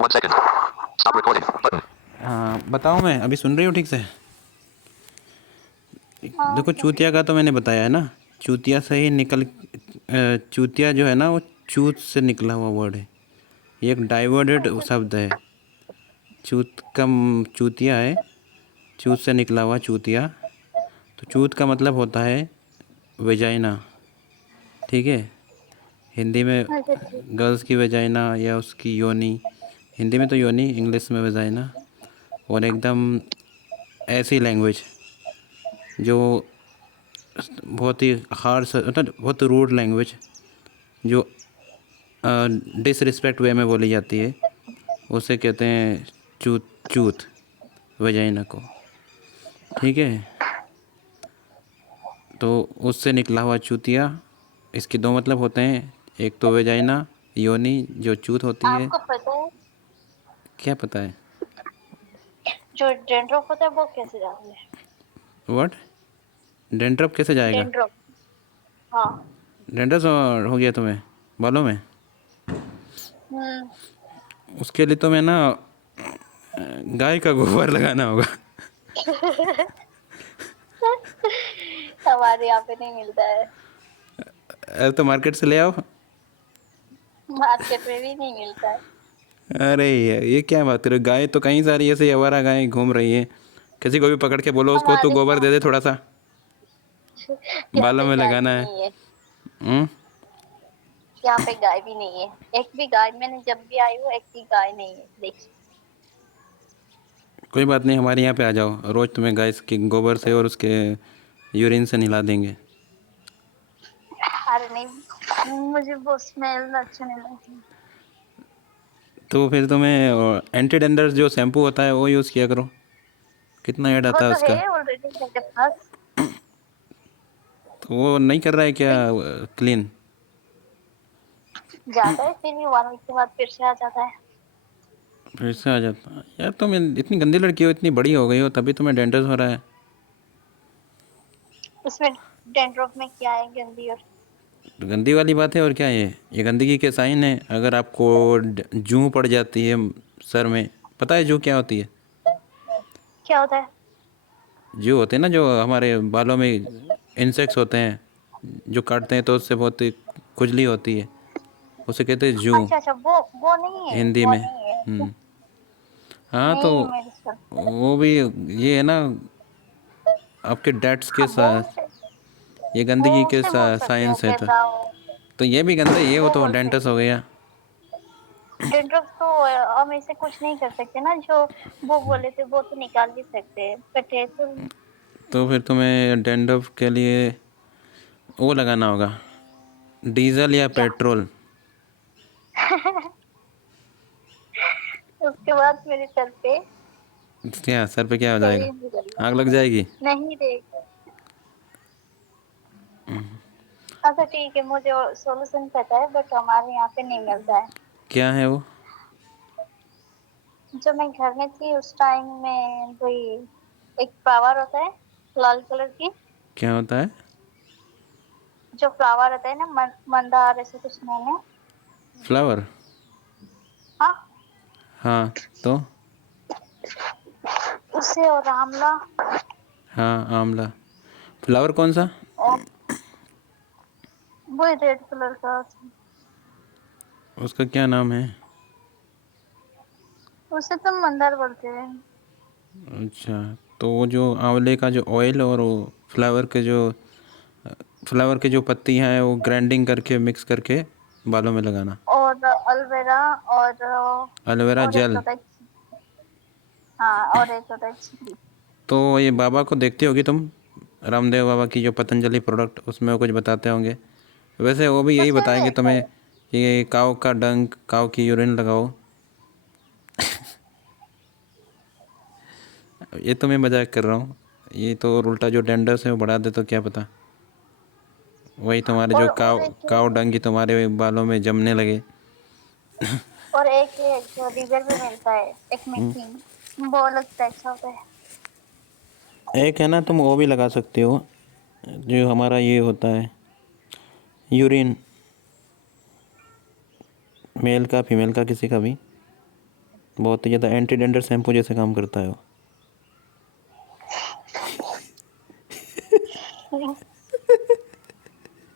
1 second. Stop recording. Button. हाँ बताओ, मैं अभी सुन रही हूँ ठीक से। हाँ देखो, सुन रही चूतिया का तो मैंने बताया है ना। चूतिया से ही चूतिया जो है ना, वो चूत से निकला हुआ वर्ड है। ये एक डाइवर्टेड हूँ। शब्द है। चूत का चूतिया है, चूत से निकला हुआ चूतिया। तो चूत का मतलब होता है वेजाइना, ठीक है। हिंदी में अच्छा ठीक। गर्ल्स की वेजाइना या उसकी योनी। हिंदी में तो योनी, इंग्लिश में वेजाइना। और एकदम ऐसी लैंग्वेज जो बहुत ही हार्श, मतलब बहुत रूड लैंग्वेज, जो डिसरिस्पेक्ट वे में बोली जाती है, उसे कहते हैं चूत। चूत वेजाइना को, ठीक है। तो उससे निकला हुआ चूतिया, इसके दो मतलब होते हैं। एक तो वेजाइना, योनी जो चूत होती है। आपको पता है क्या पता है? जो डेंड्रफ होता है वो कैसे जाता है? व्हाट? डेंड्रफ कैसे जाएगा? डेंड्रफ। हाँ। डेंड्रफ हो गया तुम्हें बालों में? हम्म। उसके लिए तो मैं ना गाय का गोबर लगाना होगा। हमारे यहाँ पे नहीं मिलता है। अरे तो मार्केट से ले आओ। मार्केट में भी नहीं मिलता है। अरे ये क्या बात कर रहे हो? गाय तो कई सारी ऐसे आवारा गाय घूम रही है। किसी को भी पकड़ के बोलो उसको, तू हमारे गोबर दे दे थोड़ा सा, यहाँ बालों पे में गाय लगाना भी है। नहीं है। हम्म। यहाँ पे गाय भी नहीं है, एक भी गाय मैंने जब भी आई हूँ एक भी गाय नहीं है देखी। कोई बात नहीं, हमारे यहाँ पे आ जाओ, रोज़ तुम्हें गाय के गोबर से और उसके यूरिन से नहला देंगे। अरे नहीं, मुझे वो स्मेल अच्छा नहीं लगती। तो फिर तुम्हें एंटी डेंडर जो शैम्पू होता है वो यूज़ किया करो। कितना ऐड वो आता है तो है उसका। ऑलरेडी मेरे पास। तो वो नहीं कर रहा है क्या फिर क्लीन? जाता है, फिर भी 1 वीक के बाद फिर से आ जाता है। फिर से आ जाता है यार। तुम इतनी गंदी लड़की हो, इतनी बड़ी हो गई हो, तभी तुम्हें डेंडर हो रहा है। उसमें डेंड्रफ में क्या है गंदी? और तो गंदी वाली बात है और क्या है? ये गंदगी के साइन है। अगर आपको जूं पड़ जाती है सर में, पता है जूं क्या होती है? क्या होता है? जूं होते हैं ना, जो हमारे बालों में इंसेक्ट्स होते हैं, जो काटते हैं तो उससे बहुत ही खुजली होती है। उसे कहते हैं जूं, अच्छा अच्छा, वो नहीं है, हिंदी वो में। नहीं है। हाँ तो नहीं है मेरे सर पे। वो भी ये है ना, आपके डेट्स के हाँ वो साथ, उसे ये वो गंदगी के उसे बोल सकते हो साइंस है। कैसा हो। तो ये भी गंदा, ये वो वो तो बोल डेंटस हो सकते। गया। डेंड्रफ तो हम ऐसे कुछ नहीं कर सकते ना, जो वो बोले थे वो तो निकाल भी सकते हैं, बट है तो। तो फिर तुम्हें डेंड्रफ के लिए वो लगाना होगा, डीजल या क्या? पेट्रोल। उसके बाद मेरे सर पे क्या सर पे क्या हो जाएगा? तेल निकल आग लग जाएगी? नहीं देगा। अच्छा ठीक है, मुझे सॉल्यूशन पता है बट हमारे यहाँ पे नहीं मिलता है। क्या है वो? जब मैं घर में थी उस टाइम में वही एक फ्लावर होता है लाल कलर की। क्या होता है? जो फ्लावर होता है ना, मंदार ऐसे कुछ नहीं है। फ्लावर? हाँ। हाँ तो। उसे और आंवला। हाँ आंवला। फ्लावर कौन सा? और वो रेड कलर का होता है। उसका क्या नाम है? उसे तो मंदार बोलते हैं। अच्छा, तो वो जो आंवले का जो ऑयल और वो फ्लावर के जो पत्तियाँ हैं वो ग्राइंडिंग करके मिक्स करके बालों में लगाना। और अल्वेरा। और एलोवेरा और एक जेल। होता है हाँ, और एक होता है चिली। तो ये बाबा को देखती होगी तुम, रामदेव बाबा की जो पतंजलि प्रोडक्ट, उसमें वो कुछ बताते होंगे। वैसे वो भी यही उसमें भी बताएंगे रहता तुम्हें है। कि ये काव का डंक, काव की यूरिन लगाओ। ये तो मैं मजाक कर रहा हूँ। ये तो और उल्टा जो डेंडर्स है वो बढ़ा दे तो क्या पता। वही तुम्हारे जो और एक काव डंक ही तुम्हारे बालों में जमने लगे। और एक है जो डीजल में मिलता है, एक मिट्टी, वो अलग टाइप का होता है। एक है ना, तुम वो भी लगा सकते हो, जो हमारा ये होता है यूरिन, मेल का फीमेल का किसी का भी। बहुत ही ज़्यादा एंटी डेंडर शैम्पू जैसे काम करता है वो।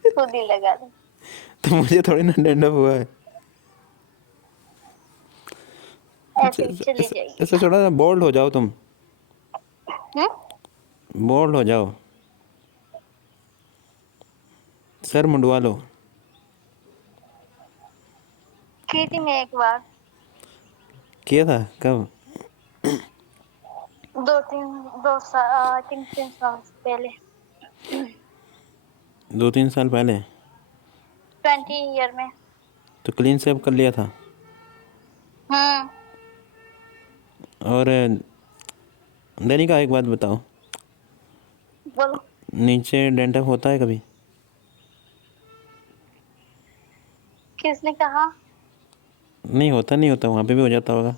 खुद ही लगा दो। तो मुझे थोड़ी ना डेंडर हुआ है। ऐसे ही चली जाएगी। ऐसे थोड़ा सा बोल्ड हो जाओ तुम, हम्म। बोल्ड हो जाओ, सर मुंडवा लो। की थी मैं एक बार, किया था कब? 2 साल, आई थिंक 3 साल पहले। 2-3 साल पहले? 20 ईयर में। तो क्लीन शेव कर लिया था? हम्म। और दैनिका एक बात बताओ, बोलो। नीचे डेंटल होता है कभी? किसने कहा? नहीं होता, नहीं होता, वहाँ पे भी हो जाता होगा।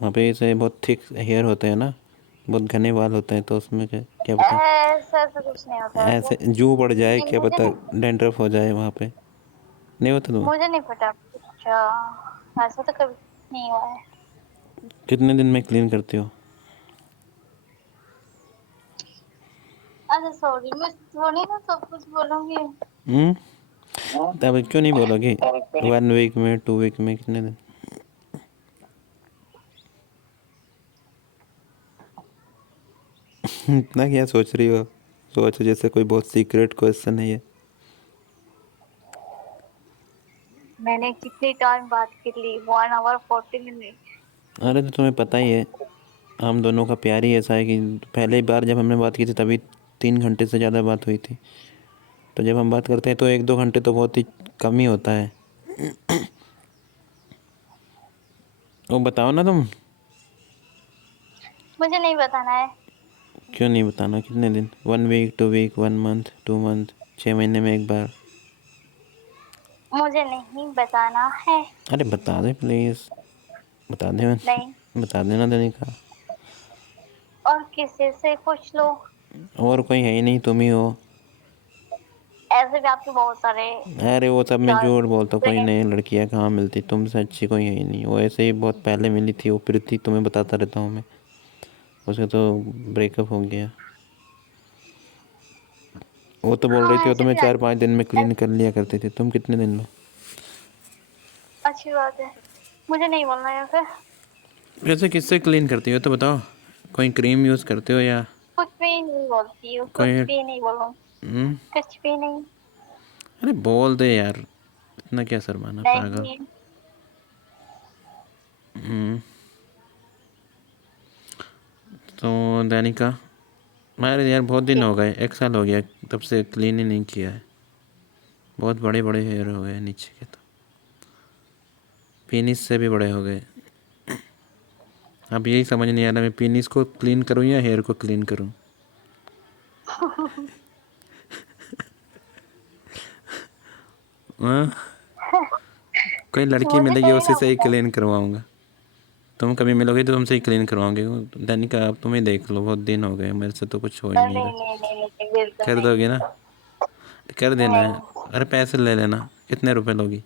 वहाँ पे ऐसे बहुत थिक हेयर होते हैं ना, बहुत घने बाल होते हैं, तो उसमें क्या क्या पता, ऐसा तो कुछ नहीं होता वैसे। ऐसे जू पड़ जाए, नहीं, क्या पता डेंड्रफ हो जाए वहाँ पे। नहीं होता तो? मुझे नहीं पता। अच्छा, ऐसा तो कभी नहीं हुआ है। कितने दिन में क्लीन करती हो? अच्छा सॉरी, मैं थोड़ी ना सब कुछ बोलूंगी। हम्म, तब क्यों नहीं बोलोगे? 1 वीक में, 2 वीक में, कितने दिन? इतना क्या सोच रही हो? सोचो जैसे कोई बहुत सीक्रेट क्वेश्चन है ये। मैंने कितनी टाइम बात कर ली, 1 hour 40 minutes। अरे तो तुम्हें पता ही है, हम दोनों का प्यार ही ऐसा है कि पहले बार जब हमने बात की थी तभी 3 घंटे से ज़्यादा बात हुई थी। तो जब हम बात करते हैं तो 1-2 घंटे तो बहुत ही कम ही होता है। वो बताओ ना तुम। मुझे नहीं बताना है। क्यों नहीं बताना? कितने दिन? 1 वीक, 2 वीक, 1 मंथ, 2 मंथ, 6 महीने में एक बार? मुझे नहीं बताना है। अरे बता दे प्लीज़, बता दे। नहीं। बता देना देने का। और किसी से पूछ लो। और कोई है ही नहीं, तुम ही हो। ऐसे भी आपके बहुत सारे अरे वो सब मैं झूठ बोलता हूँ, कोई फ्रेंड। नई लड़कियाँ कहाँ मिलती, तुमसे अच्छी कोई है ही नहीं। वो ऐसे ही बहुत पहले मिली थी, वो प्रीति, तुम्हें बताता रहता हूँ मैं, उसका तो ब्रेकअप हो गया। वो तो बोल रही हाँ थी वो ऐसे तुम्हें भी 4-5 दिन में क्लीन कर लिया करती थी, तुम कितने दिन में? अच्छी बात है। मुझे नहीं बोलना है फिर। वैसे किससे क्लीन करती हो तो बताओ? कोई क्रीम यूज़ करते हो या कुछ भी नहीं बोलती हूँ, कुछ कोई? भी नहीं बोलूँ। हम्म, कुछ भी नहीं। अरे बोल दे यार, इतना क्या शर्माना पागल। नहीं। हम्म, तो दैनिका, अरे यार बहुत दिन हो गए, 1 साल हो गया तब से क्लीन ही नहीं किया है। बहुत बड़े बड़े हेयर हो गए नीचे के, तो पीनिस से भी बड़े हो गए। अब यही समझ नहीं आ रहा, मैं पीनिस को क्लीन करूँ या हेयर को क्लीन करूँ? हाँ, कोई लड़की मुझे मिलेगी थोड़ी उसी ना से ही पता है। क्लीन करवाऊँगा। तुम कभी मिलोगे तो तुमसे ही क्लीन करवाओगे। दैनिका आप तुम ही देख लो, बहुत दिन हो गए, मेरे से तो कुछ हो ही नहीं नहीं रहा। नहीं नहीं नहीं, बिल्कुल कर नहीं। दोगे ना? कर देना है। नहीं। अरे पैसे ले लेना, कितने रुपए लोगी?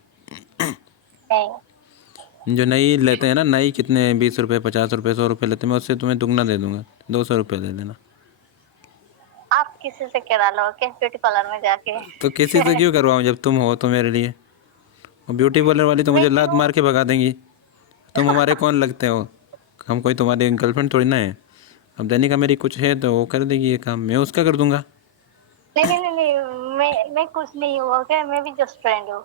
नहीं। जो नई लेते हैं ना, नई कितने, 20 रुपये, 50 रुपये, 100 रुपये लेते हैं, मैं उससे तुम्हें दुगना दे दूंगा, 200 रुपये ले लेना। आप किसी से करा लो क्या, ब्यूटी पार्लर में जाके। तो किसी से क्यों करवाऊँ जब तुम हो तो मेरे लिए। और ब्यूटी पार्लर वाली तो मैं मुझे लात क्यों? मार के भगा देंगी। तुम हमारे कौन लगते हो? हम कोई तुम्हारी गर्लफ्रेंड थोड़ी ना है। अब दैनिका मेरी कुछ है तो वो कर देगी ये काम, मैं उसका कर दूंगा। नहीं नहीं नहीं नहीं, मैं कुछ नहीं हुआ क्या, मैं भी जस्ट फ्रेंड हूँ।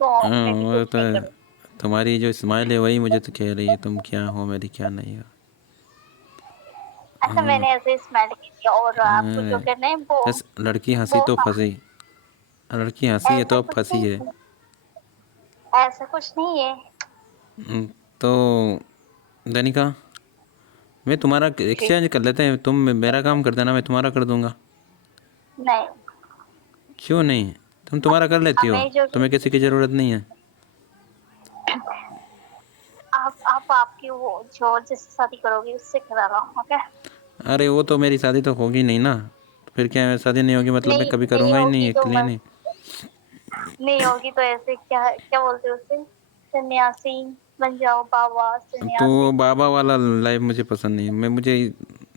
तो हाँ, मैं भी वो कुछ तो नहीं करूँ। तुम्हारी जो स्माइल है वही मुझे तो कह रही है तुम क्या हो, मेरी क्या नहीं हो। अच्छा, मैंने ऐसे स्मेल की और आपको जो अरे, करना है वो। बस लड़की हंसी वो तो हाँ। फंसी, लड़की हंसी है ऐसा तो अब कुछ फंसी नहीं है। है। ऐसा कुछ नहीं है। तो दैनिका, मैं तुम्हारा ठीक। एक्सचेंज कर लेते हैं, तुम मेरा काम कर देना, मैं तुम्हारा कर दूंगा। नहीं। क्यों नहीं? तुम तुम्हारा कर लेती हो, हमें जो तुम्हें किसी की ज़रूरत नहीं है। आप आपकी वो जो जिससे शादी करोगी उससे करा रहा हूँ, ओके। अरे वो तो मेरी शादी तो होगी नहीं ना, तो फिर क्या है, शादी नहीं होगी मतलब मैं नहीं कभी नहीं करूँगा ही नहीं होगी है तो मैं, क्लीन ही। नहीं होगी तो ऐसे क्या क्या बोलते हैं उसे, सन्यासी बन जाओ बाबा सन्यासी। तो बाबा वाला लाइफ मुझे पसंद नहीं है। मुझे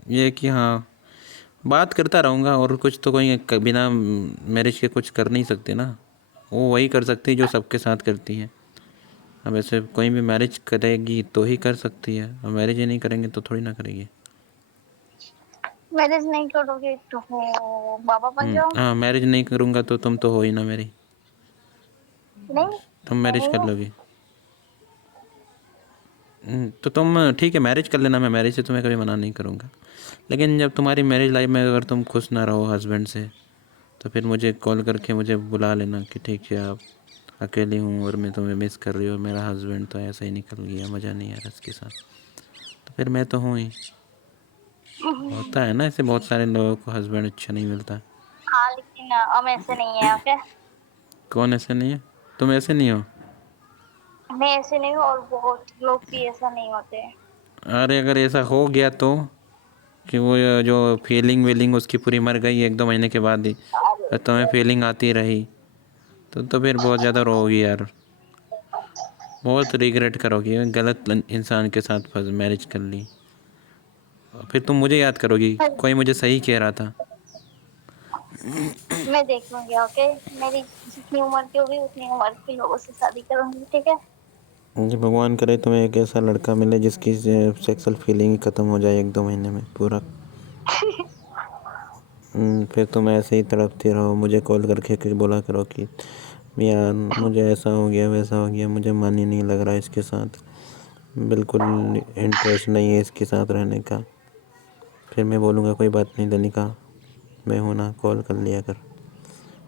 ये है कि हाँ, बात करता रहूँगा और कुछ तो कोई बिना मैरिज के कुछ कर नहीं सकते ना। वो वही कर सकती है जो सबके साथ करती है। अब ऐसे कोई भी मैरिज करेगी तो ही कर सकती है, और मैरिज ही नहीं करेंगे तो थोड़ी ना करेगी। मैरिज नहीं करोगे तो बाबा बन जाओ। हाँ, मैरिज नहीं करूँगा तो तुम तो हो ही ना मेरी। नहीं, तुम मैं मैरिज नहीं कर हूँ। लोगी। तो तुम ठीक है मैरिज कर लेना, मैं मैरिज से तुम्हें कभी मना नहीं करूँगा। लेकिन जब तुम्हारी मैरिज लाइफ में अगर तुम खुश ना रहो हस्बैंड से, तो फिर मुझे कॉल करके मुझे बुला लेना कि ठीक है आप अकेली हूँ और मैं तुम्हें मिस कर रही हूँ, मेरा हस्बैंड तो ऐसा ही निकल गया, मज़ा नहीं आ रहा इसके साथ। तो फिर मैं तो हूँ ही। होता है ना ऐसे, बहुत सारे लोगों को हस्बैंड अच्छा नहीं मिलता। हाँ लेकिन हम ऐसे नहीं है, ओके। कौन ऐसे नहीं है? तुम ऐसे नहीं हो? मैं ऐसे नहीं हूँ और बहुत लोग भी ऐसा नहीं होते हैं। अरे अगर ऐसा हो गया तो, कि वो जो फीलिंग वीलिंग उसकी पूरी मर गई 1-2 महीने के बाद ही, और तुम्हें फीलिंग आती रही, तो फिर बहुत ज़्यादा रोगी यार। बहुत रिग्रेट करोगी, गलत इंसान के साथ फंस मैरिज कर ली। और फिर तुम मुझे याद करोगी, कोई मुझे सही कह रहा था। मैं देख लूंगी, ओके। मेरी जितनी उम्र की होगी उतनी उम्र के लोगों से शादी करूंगी, ठीक है। जी भगवान करे तुम्हें एक ऐसा लड़का मिले जिसकी सेक्सुअल फीलिंग ही ख़त्म हो जाए 1-2 महीने में पूरा। फिर तुम ऐसे ही तड़पती रहो, मुझे कॉल करके बोला करो कि यार मुझे ऐसा हो गया वैसा हो गया, मुझे मन ही नहीं लग रहा इसके साथ, बिल्कुल इंटरेस्ट नहीं है इसके साथ रहने का। फिर मैं बोलूँगा कोई बात नहीं दनिका, मैं हूँ ना, कॉल कर लिया कर।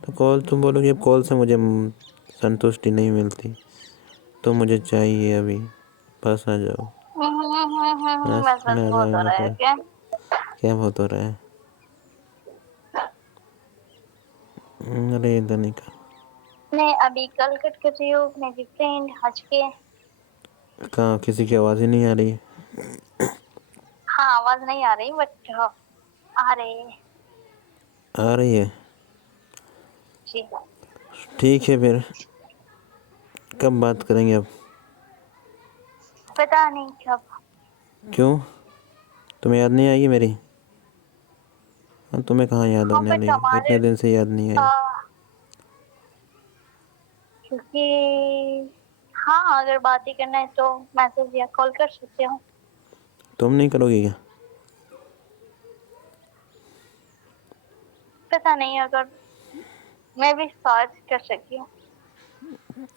तो कॉल तुम बोलोगे, अब कॉल से मुझे संतुष्टि नहीं मिलती, तो मुझे चाहिए अभी, पास आ जाओ। बस बस बस मैं आ बहुत हो जाऊँगा रहा है, फिर। ओके। क्या बहुत हो रहा है? अरे दनिका, मैं अभी कल कट कर रही हूँ मेरी फ्रेंड हंस के। कहाँ किसी की आवाज़ ही नहीं आ रही है? हाँ आवाज नहीं आ रही बट आ रही है। आ रही है? जी। ठीक है फिर, कब बात करेंगे अब? पता नहीं कब। क्यों, तुम्हें याद नहीं आएगी मेरी? हाँ, तुम्हें कहाँ याद हाँ होने बट लगी, हमारे इतने दिन से याद नहीं आई। क्योंकि हाँ अगर बात ही करना है तो मैसेज या कॉल कर सकते हो। तुम नहीं करोगी क्या? पता नहीं, अगर मैं भी सर्च कर सकती हूँ।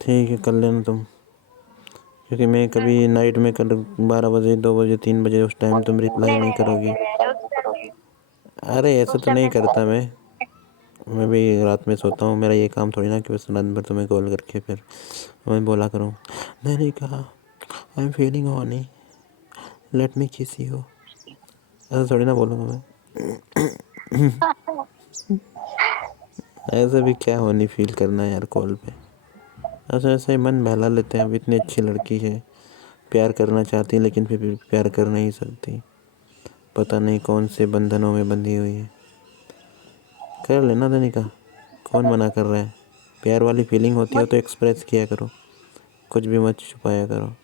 ठीक है कर लेना तुम, क्योंकि मैं कभी नाइट में कर 12 बजे 2 बजे 3 बजे उस टाइम तुम रिप्लाई नहीं नहीं नहीं नहीं करोगी। नहीं नहीं, अरे ऐसे उस तो टाइम नहीं मैं करता मैं भी रात में सोता हूँ, मेरा ये काम थोड़ी ना कि बस रात भर तुम्हें कॉल करके फिर मैं बोला करूँ नहीं कहा I am feeling horny, let me किस यू, ऐसा थोड़ी ना बोलूँगा मैं। ऐसे भी क्या होनी फील करना है यार कॉल पे। ऐसे ऐसे ही मन बहला लेते हैं। अब इतनी अच्छी लड़की है, प्यार करना चाहती है लेकिन फिर भी प्यार कर नहीं सकती, पता नहीं कौन से बंधनों में बंधी हुई है। कर लेना दनिका, कौन मना कर रहा है? प्यार वाली फीलिंग होती हो तो एक्सप्रेस किया करो, कुछ भी मत छुपाया करो।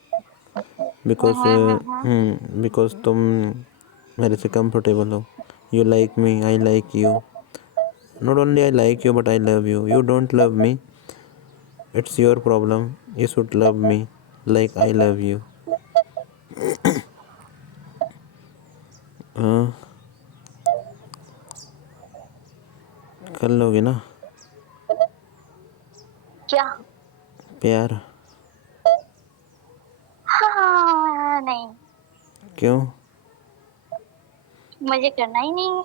बिकॉज बिकॉज तुम मेरे से कंफर्टेबल हो, you like me, I like you, not only I like you but I love you, you don't love me, it's your problem, you should love me like I love you. हाँ, कर लोगे ना क्या? प्यार? हाँ नहीं, क्यों? मुझे करना ही नहीं है।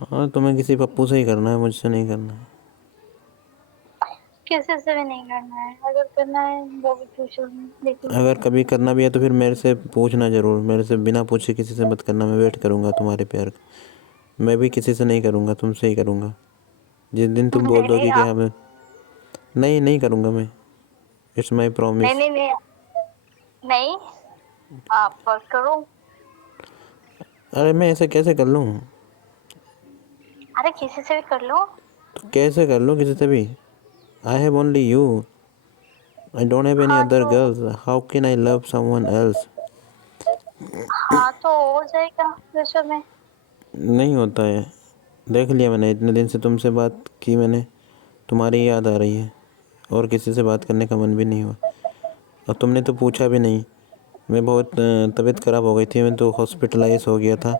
हाँ, तुम्हें किसी पप्पू से ही करना है, मुझसे नहीं करना है। किसी से भी नहीं करना है, अगर करना है वो भी फ्यूचर में देख अगर लूंगी। कभी करना भी है तो फिर मेरे से पूछना ज़रूर, मेरे से बिना पूछे किसी से मत करना, मैं वेट करूँगा तुम्हारे प्यार का। मैं भी किसी से नहीं करूँगा, तुमसे ही करूँगा। जिस दिन तुम बोल नहीं नहीं दोगी कि आप, हाँ मैं नहीं नहीं करूँगा मैं, इट्स माई नहीं प्रॉमिस। नहीं नहीं नहीं, आप बस करो। अरे मैं ऐसे कैसे कर लूँ? अरे किसी से भी कर लो। तो कैसे कर लूँ किसी से भी? I have only you, I don't have any हाँ other तो girls. How can I love someone else? हाँ तो हो जाएगा फ्यूचर में। नहीं होता है। देख लिया मैंने, इतने दिन से तुमसे बात की मैंने, तुम्हारी याद आ रही है और किसी से बात करने का मन भी नहीं हुआ। और तुमने तो पूछा भी नहीं। मैं बहुत तबीयत ख़राब हो गई थी, मैं तो हॉस्पिटलाइज हो गया था,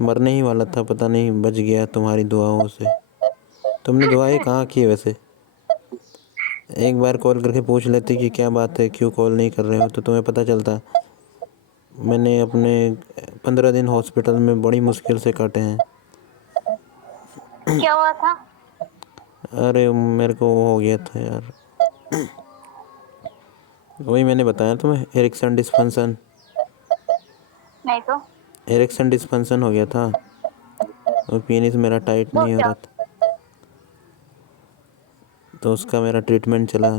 मरने ही वाला था, पता नहीं बच गया तुम्हारी दुआओं से। तुमने दुआएं कहाँ की वैसे? एक बार कॉल करके पूछ लेती कि क्या बात है, क्यों कॉल नहीं कर रहे हो, तो तुम्हें पता चलता। मैंने अपने 15 दिन हॉस्पिटल में बड़ी मुश्किल से काटे हैं। क्या हुआ था? अरे मेरे को वो हो गया था यार, वही मैंने बताया तुम्हें, एरिक्सन डिस्फंक्शन। नहीं तो एरिक्सन डिस्फंक्शन हो गया था और पीनिस मेरा टाइट वो नहीं हो क्या? रहा था, तो उसका मेरा ट्रीटमेंट चला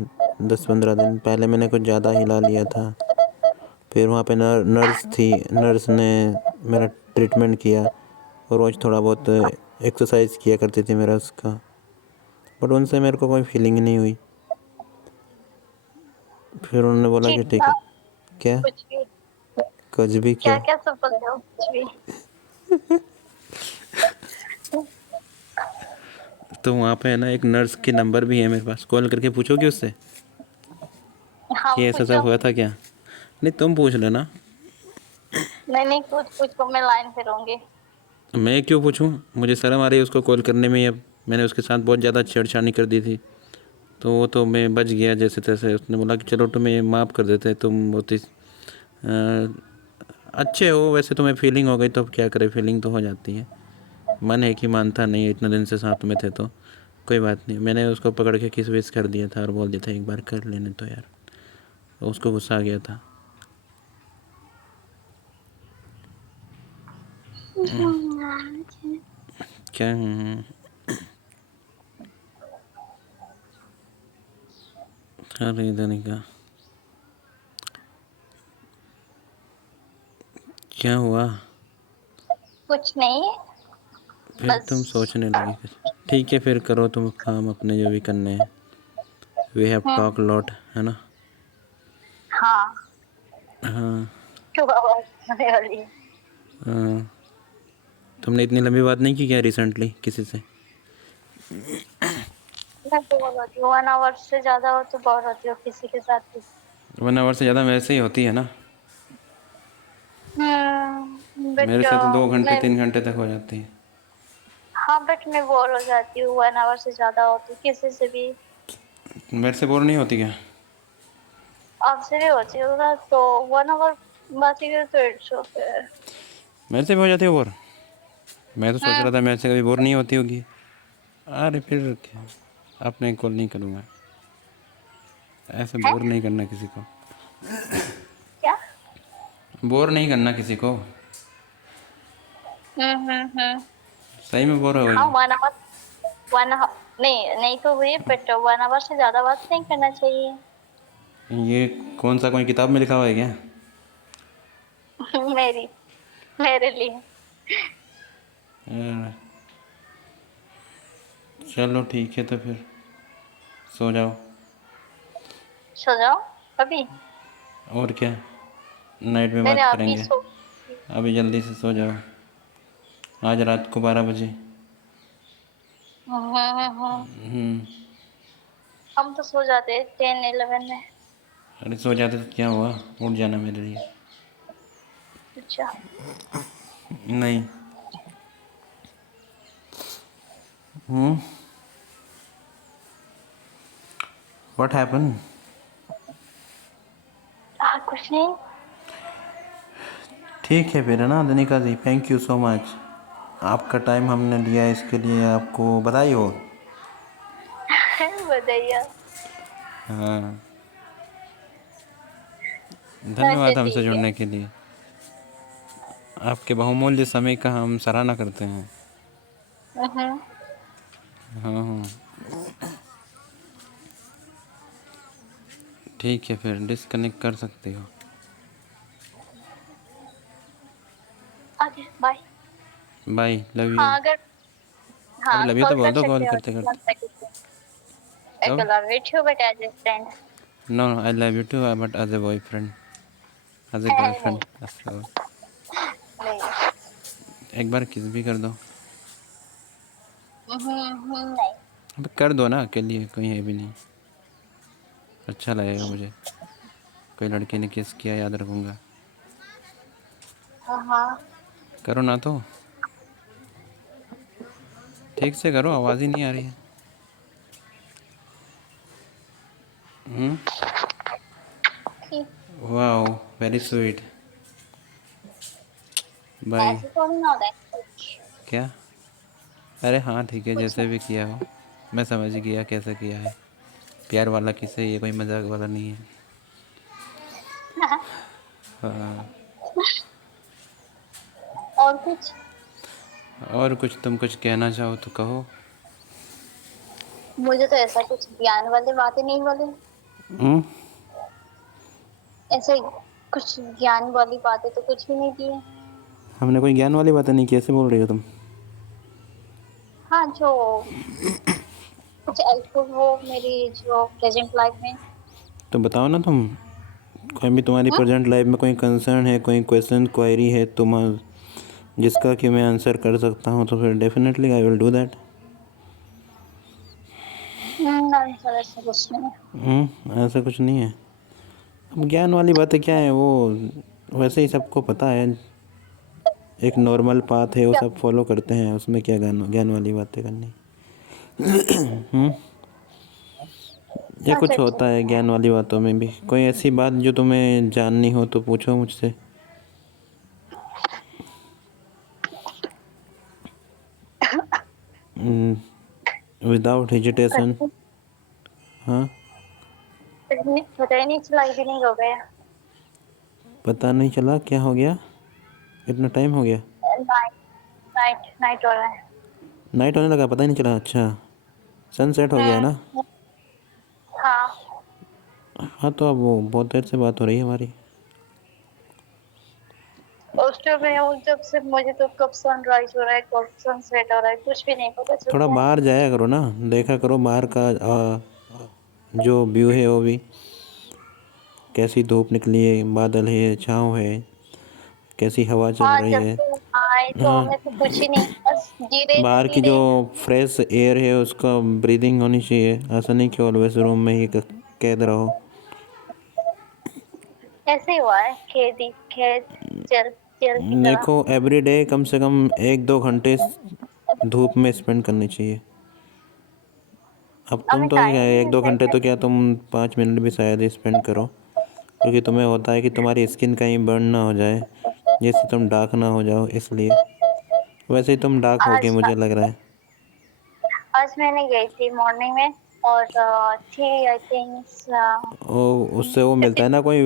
10-15 दिन। पहले मैंने कुछ ज़्यादा हिला लिया था, फिर वहाँ पे नर्स थी, नर्स ने मेरा ट्रीटमेंट किया और रोज़ थोड़ा बहुत एक्सरसाइज किया करती थी मेरा उसका, बट उनसे मेरे को कोई फीलिंग नहीं हुई। फिर उन्होंने बोला कि ठीक चीट है। क्या? कुछ भी, कुछ भी क्या क्या? क्या सब बोलते हो कुछ भी। तो वहाँ पे है ना, एक नर्स के नंबर भी है मेरे पास, कॉल करके पूछोगे उससे हाँ कि ऐसा सब पूछो। हुआ था क्या? नहीं तुम पूछ लेना। नहीं नहीं, कुछ पूछो, मैं लाइन पे रहूंगी। मैं क्यों पूछूं? मुझे शर्म आ रही है उसको कॉल करने में। अब मैंने उसके साथ बहुत ज़्यादा छेड़छाड़ी कर दी थी, तो वो तो मैं बच गया जैसे तैसे। उसने बोला कि चलो तुम्हें माफ़ कर देते, तुम बहुत ही अच्छे हो, वैसे तुम्हें फीलिंग हो गई तो अब क्या करे, फीलिंग तो हो जाती है। मन है कि मानता नहीं है, इतने दिन से साथ में थे तो कोई बात नहीं। मैंने उसको पकड़ के किस विस कर दिया था और बोल दिया था एक बार कर लेने तो यार, तो उसको गुस्सा आ गया था। क्या अरे इधर नहीं का, क्या हुआ? कुछ नहीं, फिर तुम बस। सोचने लगी कुछ? ठीक है फिर करो तुम काम अपने जो भी करने हैं। वी हैव टॉक लॉट, है ना? हाँ, हाँ। क्यों आवाज आने वाली है? हाँ। तुमने इतनी लंबी बात नहीं की क्या रिसेंटली किसी से? मैं बोर होती हूँ, 1 आवर से ज्यादा हो तो बोर होती हूँ किसी के साथ भी। 1 आवर से ज़्यादा वैसे ही होती है ना। मेरे बट से तो 2 घंटे मैं 3 घंटे तक हो जाती है। हाँ बट मैं बोर हो जाती हूँ, 1 आवर से ज्यादा हो तो किसी से भी। मेरे से बोर नहीं होती क्या? आपसे भी होती हूँ ना, तो 1 आवर बात ही तो इट्स ओके। मेरे से भी हो जाती है बोर? मैं तो सोच रहा था मेरे से कभी बोर नहीं होती होगी। अरे फिर क्या, आपने कॉल नहीं करूँगा, ऐसे है बोर नहीं करना किसी को। क्या? बोर नहीं करना किसी को। हम्म। सही में बोर हो हाँ, गई? 1 आवर, 1 आवर नहीं नहीं तो हुई, बट 1 आवर से ज्यादा बात नहीं करना चाहिए। ये कौन सा कोई किताब में लिखा हुआ है क्या? मेरी मेरे लिए। अरे, चलो ठीक है तो फिर सो जाओ। सो जाओ अभी। और क्या, नाइट में मैंने बात अभी करेंगे। सो। अभी जल्दी से सो जाओ, आज रात को 12 बजे। हम्म। हम्म। हम तो सो जाते हैं 10-11 में। अरे सो जाते तो क्या हुआ, उठ जाना मेरे लिए। अच्छा। नहीं। हम्म। What happen? हाँ कुछ नहीं। ठीक है फिर, है ना Danika ji, thank you so much. आपका टाइम हमने लिया, इसके लिए आपको बधाई हो। बताइए। हाँ, अच्छा धन्यवाद हमसे ठीक है। जुड़ने के लिए। आपके बहुमूल्य समय का हम सराहना करते हैं। हम्म। हाँ हाँ। ठीक है फिर डिस्कनेक्ट कर सकते हो। Okay bye. Bye, love you. हाँ अगर, अब हाँ लव यू तो कॉल बोल कर दो कॉल सकते हो करते तो करते। I कब? love you too, but as a friend. No I love you too but as a boyfriend, as a नहीं गर्लफ्रेंड। नहीं। एक बार किस भी कर दो। नहीं। अब कर दो ना, अकेले कोई है भी नहीं, अच्छा लगेगा मुझे। कोई लड़की ने किस किया याद रखूँगा। हाँ। करो ना तो, ठीक से करो, आवाज़ ही नहीं आ रही है। ठीक। Wow, very sweet. बाय। ऐसे थोड़ी ना होता है। क्या? अरे हाँ ठीक है, कुछ जैसे भी किया हो, मैं समझ गया कैसे किया है। प्यार वाला किसे, ये कोई मजाक वाला नहीं है। नहीं। हाँ। और कुछ? और कुछ, तुम कुछ कहना चाहो तो कहो। मुझे तो ऐसा कुछ ज्ञान वाली बातें नहीं बोली। हम्म। ऐसे कुछ ज्ञान वाली बातें तो कुछ भी नहीं की है। हमने कोई ज्ञान वाली बातें नहीं, कैसे बोल रही हो तुम? हाँ, जो कुछ हेल्पफुल हो मेरी जो प्रेजेंट लाइफ में। तो बताओ ना तुम, कोई भी तुम्हारी हाँ? प्रेजेंट लाइफ में कोई कंसर्न है, कोई क्वेश्चन क्वायरी है तुम, जिसका कि मैं आंसर कर सकता हूँ, तो फिर definitely I will do that. नहीं सर, ऐसा कुछ नहीं है। ऐसा कुछ नहीं है। अब ज्ञान वाली बातें क्या है, वो वैसे ही सबको पता है, एक नॉर्मल पाथ है, वो क्या? सब फॉलो करते हैं, उसमें क्या ज्ञान ज्ञान वाली बातें करनी। या अच्छा कुछ अच्छा। होता है ज्ञान वाली बातों में भी? कोई ऐसी बात जो तुम्हें जाननी हो तो पूछो मुझसे। Without hesitation. पता हाँ। पता ही नहीं चला, इवनिंग हो गया। पता नहीं चला क्या हो गया? इतना टाइम हो गया? नाइट नाइट नाइट हो रहा है। नाइट होने लगा, पता ही नहीं चला? अच्छा, सनसेट हो गया ना? हम्म। हाँ। हाँ, तो अब वो बहुत देर से बात हो रही है हमारी। उस टाइम में हूँ जब से, मुझे तो कब सनराइज हो रहा है कब सनसेट हो रहा है कुछ भी नहीं पता थोड़ा चलता है। बाहर जाया करो ना, देखा करो बाहर का जो व्यू है वो भी, कैसी धूप निकली है, बादल है, छाँव है, कैसी हवा चल हाँ, रही जब है। से आए तो हाँ, हमें तो कुछ ही नहीं, बस जी रहे बाहर जी की जो रहे। फ्रेश एयर है उसका ब्रीदिंग होनी चाहिए, ऐसा नहीं कि ऑलवेज रूम में ही कैद रहो। ऐसे ही हुआ है, खेत जल जल की तरह। देखो, एवरी डे कम से कम 1-2 घंटे धूप में स्पेंड करनी चाहिए। अब तुम हमें तो क्या टाइम है, नहीं एक दो मिलता है घंटे क्या? तो क्या, तुम 5 मिनट भी शायद ही स्पेंड करो, क्योंकि तुम्हें होता है कि तुम्हारी स्किन कहीं बर्न ना हो जाए, जिससे तुम डार्क ना हो जाओ, इसलिए। वैसे ही तुम डार्क हो गए आज मुझे लग रहा है। आज मैंने गई थी मॉर्निंग में, और थी आई थिंक उससे वो मिलता है ना कोई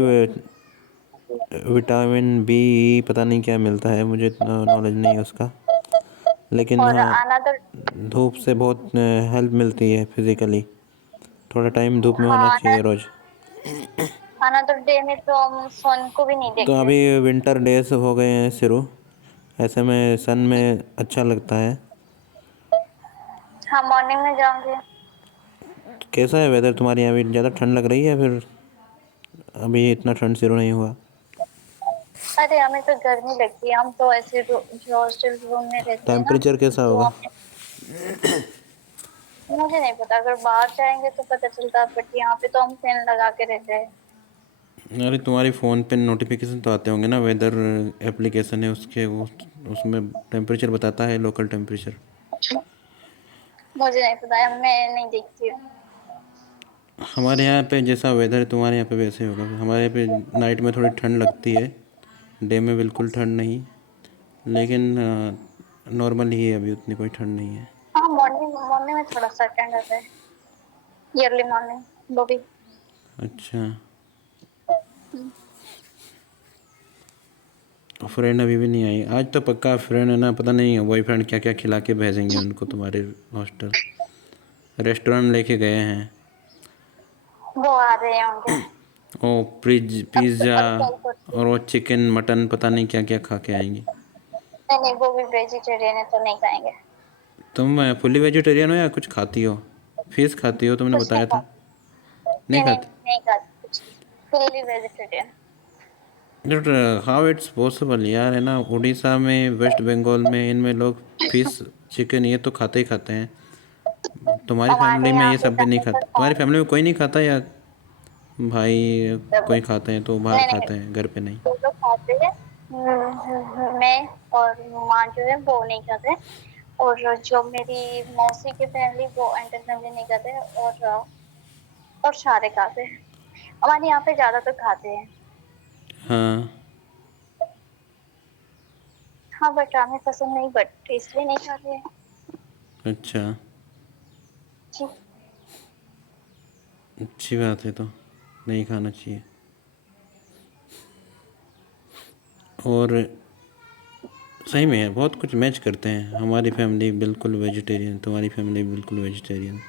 विटामिन बी, पता नहीं क्या मिलता है, मुझे इतना नॉलेज नहीं है उसका, लेकिन और हाँ, अनदर। धूप से बहुत हेल्प मिलती है फिज़िकली। थोड़ा टाइम धूप में होना हाँ, चाहिए रोज़। अनदर डे में तो हम सन को भी नहीं तो देखते। अभी विंटर डेज हो गए हैं शुरू, ऐसे में सन में अच्छा लगता है। हाँ, मॉर्निंग में जाऊंगी। कैसा है वेदर तुम्हारे यहाँ? भी ज़्यादा ठंड लग रही है, फिर अभी इतना ठंड शुरू नहीं हुआ? अरे हमें तो गर्मी लगती है, हम तो ऐसे जो हॉस्टल रूम में रहते हैं ना, टेम्परेचर कैसा तो होगा? मुझे नहीं पता, अगर बाहर जाएंगे तो पता चलता है, बट यहाँ पे तो हम फैन लगा के रहते हैं। अरे तुम्हारे फ़ोन पे नोटिफिकेशन तो आते होंगे ना, वेदर एप्लीकेशन है उसके, वो उसमें टेम्परेचर बताता है, लोकल टेम्परेचर। मुझे नहीं पता है, मैं नहीं देखती हूँ। हमारे यहाँ पे जैसा वेदर है तुम्हारे यहाँ पे वैसे ही होगा। हमारे यहाँ पे नाइट में थोड़ी ठंड लगती है, डे में बिल्कुल ठंड नहीं, लेकिन नॉर्मल ही है, अभी उतनी कोई ठंड नहीं है। हाँ, मॉर्निंग मॉर्निंग में थोड़ा सा ठंड रहता है, अर्ली मॉर्निंग वो भी। अच्छा, फ्रेंड अभी भी नहीं आई? आज तो पक्का फ्रेंड है ना, पता नहीं बॉयफ्रेंड क्या क्या खिला के भेजेंगे उनको तुम्हारे हॉस्टल। रेस्टोरेंट लेके गए हैं। वो आ रहे होंगे। ओ, पिज़्ज़ा अभी कॉल करती और हूँ। वो चिकन मटन पता नहीं क्या क्या खा के आएंगे। नहीं नहीं, वो भी वेजिटेरियन है तो नहीं खाएंगे। तुम फुल्ली वेजिटेरियन हो या कुछ खाती हो? फिश खाती हो तुमने कुछ नहीं बताया था। खा नहीं नहीं, खाते? नहीं खाती कुछ नहीं, fully vegetarian. But how it's possible यार, है ना, उड़ीसा में, वेस्ट बंगाल में, इनमें लोग फिश, चिकन ये तो खाते ही खाते हैं। तुम्हारी हमारे फैमिली में यहाँ ये पे सब भी नहीं ज़्यादातर खाते? तुम्हारी फैमिली में कोई नहीं खाता, या भाई कोई खाते हैं तो बाहर नहीं, नहीं, खाते हैं, घर पे नहीं? वो लोग खाते हैं। मैं और माँ जो है वो नहीं खाते, और जो मेरी मौसी की फैमिली वो एंटर फैमिली नहीं खाते, और सारे खाते हैं। हमारे यहाँ पे ज्यादातर खाते हैं। हाँ। हाँ, बट हमें पसंद नहीं, बट इसलिए नहीं खाते हैं। अच्छा, जी। अच्छी बात है, तो नहीं खाना चाहिए। और सही में है, बहुत कुछ मैच करते हैं। हमारी फैमिली बिल्कुल वेजिटेरियन, तुम्हारी फैमिली बिल्कुल वेजिटेरियन,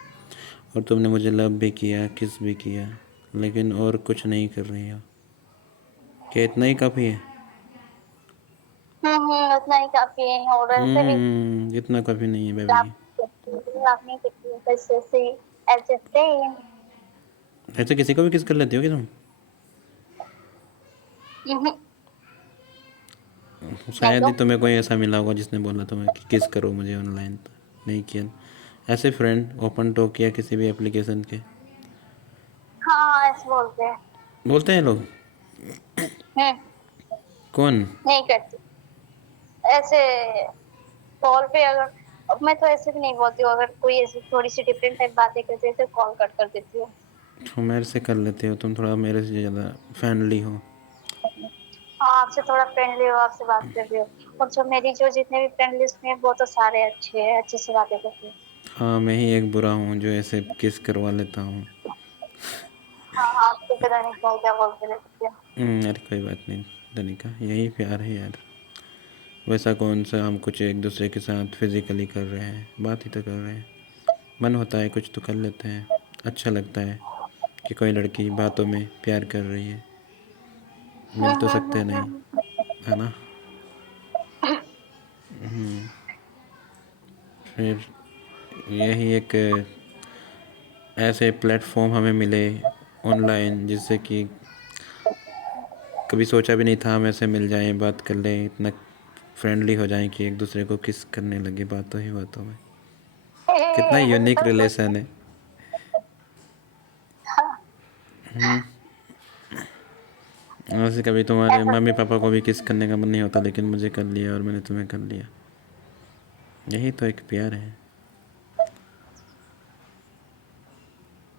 और तुमने मुझे लव भी किया, किस भी किया, लेकिन और कुछ नहीं कर रही हो। क्या इतना ही काफ़ी है? उतना ही काफी है, और ऐसे भी इतना काफ़ी नहीं है बेबी। आप नहीं करती है, बस ऐसे ही एडजस्ट है। ऐसे किसी को भी किस कर लेती हो कि तुम? हम्म, नहीं शायद तो। ही तुम्हें कोई ऐसा मिला होगा जिसने बोला तुम्हें कि किस करो मुझे ऑनलाइन, तो नहीं किया। ऐसे फ्रेंड ओपन टॉक किया किसी भी एप्लीकेशन के? हाँ, ऐसे बोलते हैं। बोलते हैं लोग? हम्म। कौन? नहीं करती ऐसे कॉल पे, अगर अब मैं तो ऐसे भी नहीं बोलती हूँ, अगर कोई ऐसी थोड़ी सी डिफरेंट टाइप बातें करती है तो कॉल कट कर देती हूँ। तो मेरे से कर लेते हो तुम, थोड़ा मेरे से ज़्यादा फ्रेंडली हो। हाँ, आपसे थोड़ा फ्रेंडली हो, आपसे बात कर रही हो। और जो मेरी जो जितने भी फ्रेंड लिस्ट में है, वो तो सारे अच्छे हैं, अच्छे से बातें करते हैं। हाँ, मैं ही एक बुरा हूँ जो ऐसे किस करवा लेता हूँ। हाँ, आपको पता नहीं क्या क्या बोलते रहते हैं। अरे कोई बात नहीं दनिका, यही प्यार है यार। वैसा कौन सा हम कुछ एक दूसरे के साथ फिजिकली कर रहे हैं, बात ही तो कर रहे हैं। मन होता है कुछ तो कर लेते हैं, अच्छा लगता है कि कोई लड़की बातों में प्यार कर रही है। मिल तो सकते नहीं, है ना? फिर यही एक ऐसे प्लेटफॉर्म हमें मिले ऑनलाइन, जिससे कि कभी सोचा भी नहीं था हम ऐसे मिल जाएं, बात कर लें, इतना फ्रेंडली हो जाएं कि एक दूसरे को किस करने लगे बातों ही बातों में। कितना ऐसे यूनिक तो कुछ रिलेशन है। वैसे कभी तुम्हारे ऐसा मम्मी पापा को भी किस करने का मन नहीं होता, लेकिन मुझे कर लिया और मैंने तुम्हें कर लिया। यही तो एक प्यार है।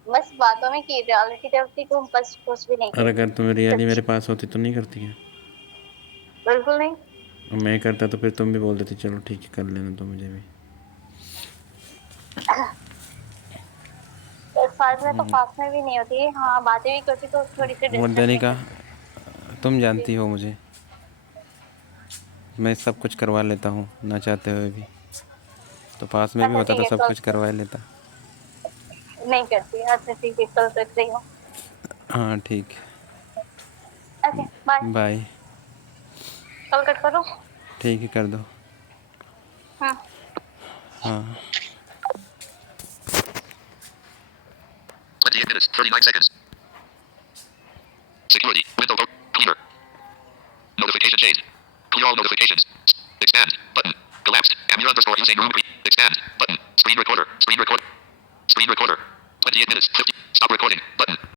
बस बातों में की, रियलिटी जब थी तुम बस कुछ भी नहीं और अगर करती। तुम रियली मेरे सच। पास होती तो नहीं करती है? बिल्कुल नहीं। और मैं करता तो फिर तुम भी बोल देती चलो ठीक है कर लेना तो मुझे भी। एक साथ में तो पास में भी नहीं होती, हाँ बातें भी करती तो थोड़ी सी और डिस्टेंस देने में का, करती। तुम जी। जानती हो मुझे, मैं सब कुछ करवा लेता हूँ ना चाहते हुए भी। तो पास में भी अच्छा होता ठीक तो है, सब कल कुछ करवा लेता। नहीं करती, अच्छा ठीक है, कल कर रही हूँ। हाँ ठीक। Okay, bye. बाय। कल कट करो। ठीक है कर दो। हाँ। हाँ। 28 minutes, 39 seconds. Security. Window. Clear. Notification changed. Clear all notifications. Expand. Button. Collapsed. Amir underscore using room. Expand.